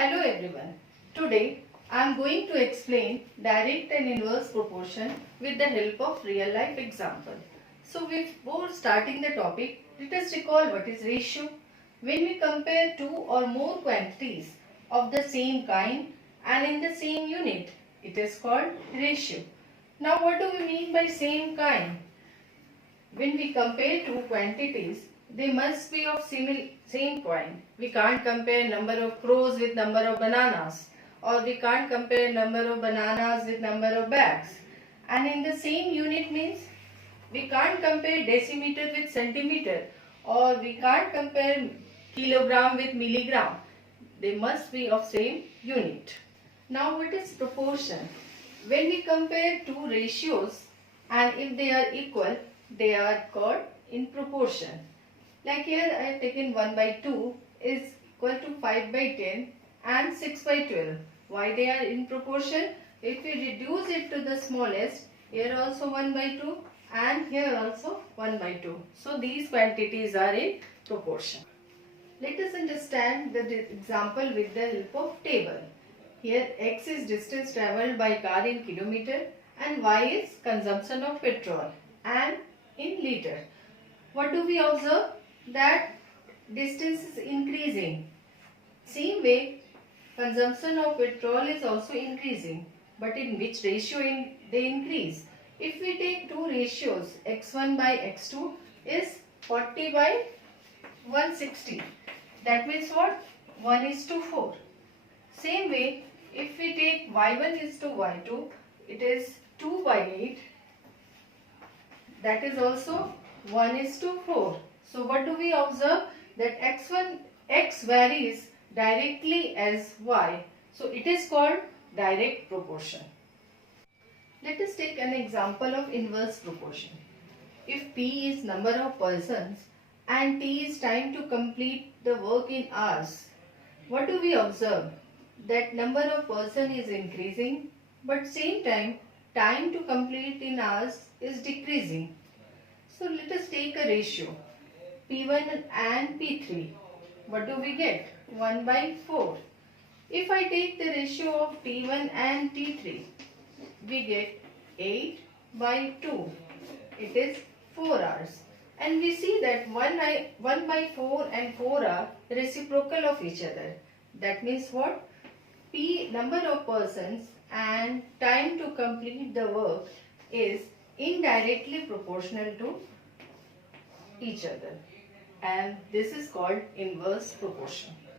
Hello everyone. Today I am going to explain direct and inverse proportion with the help of real life example. So before starting the topic, let us recall what is ratio. When we compare two or more quantities of the same kind and in the same unit, it is called ratio. Now what do we mean by same kind? When we compare two quantities, they must be of same kind. We can't compare number of crows with number of bananas, or we can't compare number of bananas with number of bags. And in the same unit means we can't compare decimeter with centimeter, or we can't compare kilogram with milligram. They must be of same unit. Now what is proportion? When we compare two ratios and if they are equal, they are called in proportion. Like here I have taken 1 by 2 is equal to 5 by 10 and 6 by 12. Why they are in proportion? If we reduce it to the smallest, here also 1 by 2 and here also 1 by 2. So these quantities are in proportion. Let us understand the example with the help of table. Here x is distance travelled by car in kilometer and y is consumption of petrol and in liter. What do we observe? That distance is increasing. Same way, consumption of petrol is also increasing. But in which ratio they increase? If we take two ratios, x1 by x2 is 40 by 160. That means what? 1 is to 4. Same way, if we take y1 is to y2, it is 2 by 8. That is also 1 is to 4. So what do we observe? That x varies directly as y. So it is called direct proportion. Let us take an example of inverse proportion. If P is number of persons and T is time to complete the work in hours, what do we observe? That number of person is increasing, but same time to complete in hours is decreasing. So let us take a ratio P1 and P3. What do we get? 1 by 4. If I take the ratio of T1 and T3, we get 8 by 2. It is 4 hours. And we see that 1 by 4 and 4 are reciprocal of each other. That means what? P number of persons and time to complete the work is indirectly proportional to each other, and this is called inverse proportion.